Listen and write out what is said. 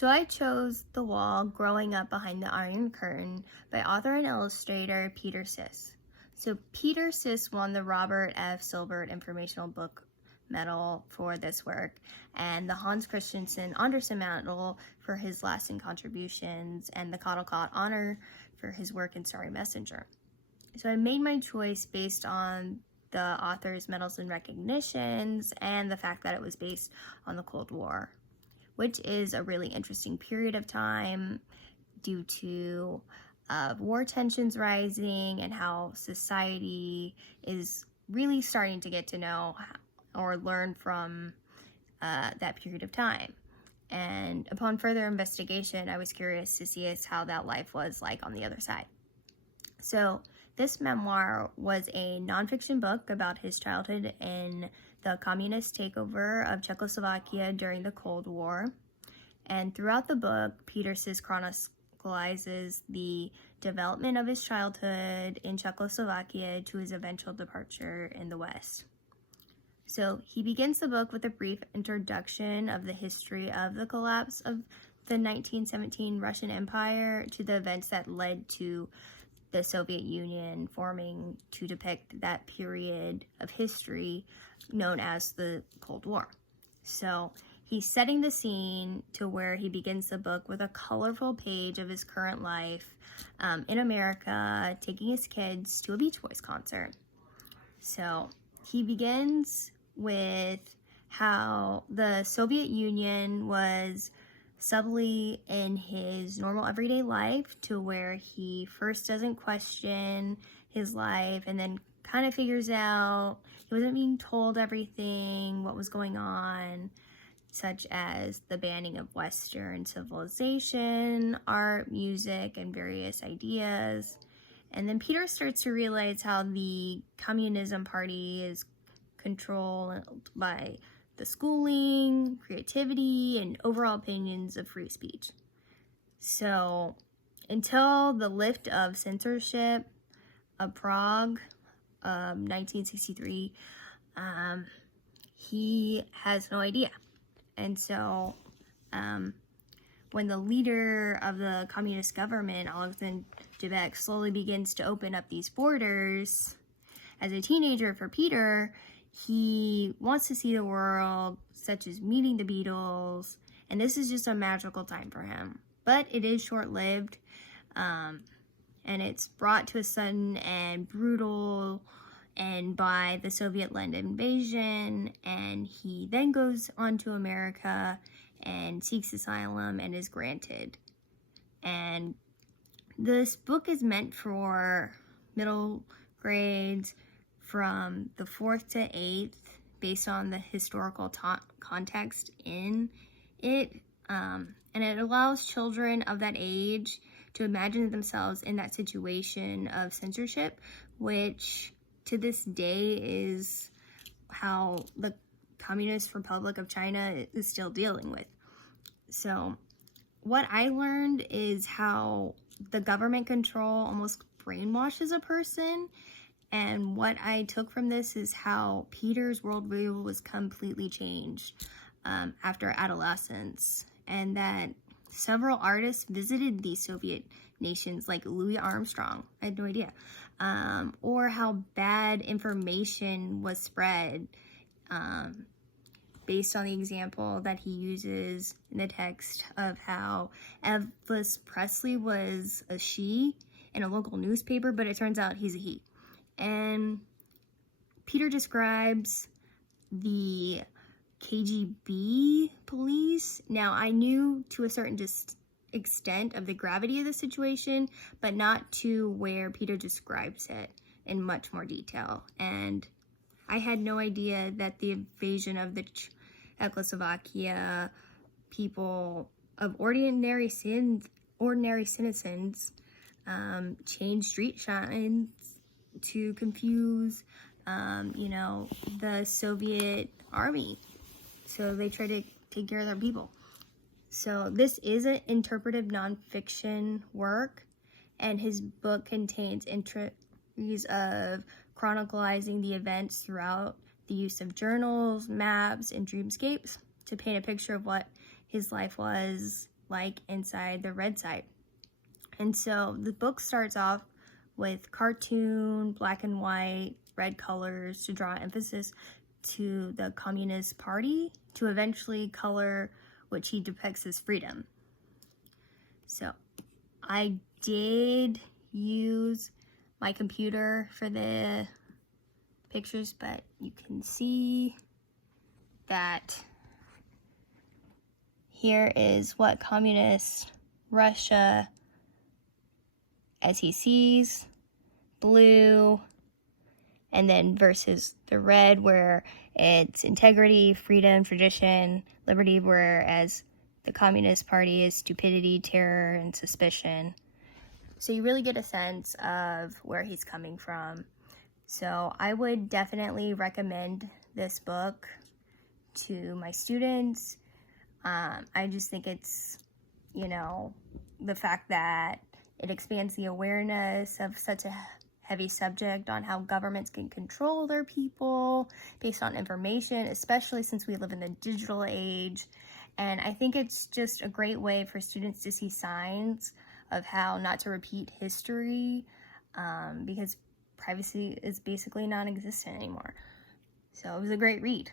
So I chose The Wall, Growing Up Behind the Iron Curtain by author and illustrator Peter Siss. So Peter Siss won the Robert F. Silbert Informational Book Medal for this work and the Hans Christian Andersen Medal for his lasting contributions and the Caldecott Honor for his work in Starry Messenger. So I made my choice based on the author's medals and recognitions and the fact that it was based on the Cold War, which is a really interesting period of time due to war tensions rising and how society is really starting to get to know or learn from that period of time. And upon further investigation, I was curious to see how that life was like on the other side. So this memoir was a nonfiction book about his childhood in the communist takeover of Czechoslovakia during the Cold War. And throughout the book, Peter Siss chronicles the development of his childhood in Czechoslovakia to his eventual departure in the West. So he begins the book with a brief introduction of the history of the collapse of the 1917 Russian Empire to the events that led to the Soviet Union forming to depict that period of history known as the Cold War. So he's setting the scene to where he begins the book with a colorful page of his current life in America, taking his kids to a Beach Boys concert. So he begins with how the Soviet Union was subtly in his normal everyday life, to where he first doesn't question his life and then kind of figures out he wasn't being told everything, what was going on, such as the banning of Western civilization, art, music, and various ideas. And then Peter starts to realize how the Communism Party is controlled by the schooling, creativity, and overall opinions of free speech. So until the lift of censorship of Prague, 1963, he has no idea. And so when the leader of the communist government, Alexander Dubček, slowly begins to open up these borders, as a teenager for Peter, he wants to see the world, such as meeting the Beatles, and this is just a magical time for him. But it is short-lived, and it's brought to a sudden and brutal and by the Soviet-led invasion, and he then goes on to America and seeks asylum and is granted. And this book is meant for middle grades from the 4th to 8th, based on the historical context in it, and it allows children of that age to imagine themselves in that situation of censorship, which to this day is how the Communist Republic of China is still dealing with. So what I learned is how the government control almost brainwashes a person. And what I took from this is how Peter's worldview was completely changed after adolescence, and that several artists visited these Soviet nations, like Louis Armstrong, I had no idea, or how bad information was spread based on the example that he uses in the text of how Elvis Presley was a she in a local newspaper, but it turns out he's a he. And Peter describes the KGB police. Now, I knew to a certain extent of the gravity of the situation, but not to where Peter describes it in much more detail. And I had no idea that the invasion of the Czechoslovakia people of ordinary citizens changed street signs to confuse, the Soviet army. So they try to take care of their people. So this is an interpretive nonfiction work, and his book contains entries of chronicling the events throughout the use of journals, maps, and dreamscapes to paint a picture of what his life was like inside the red side. And so the book starts off with cartoon, black and white, red colors to draw emphasis to the Communist Party, to eventually color which he depicts as freedom. So I did use my computer for the pictures, but you can see that here is what communist Russia as he sees, blue, and then versus the red where it's integrity, freedom, tradition, liberty, whereas the Communist Party is stupidity, terror, and suspicion. So you really get a sense of where he's coming from. So I would definitely recommend this book to my students. I just think it's, the fact that it expands the awareness of such a heavy subject on how governments can control their people based on information, especially since we live in the digital age. And I think it's just a great way for students to see signs of how not to repeat history, because privacy is basically non-existent anymore. So it was a great read.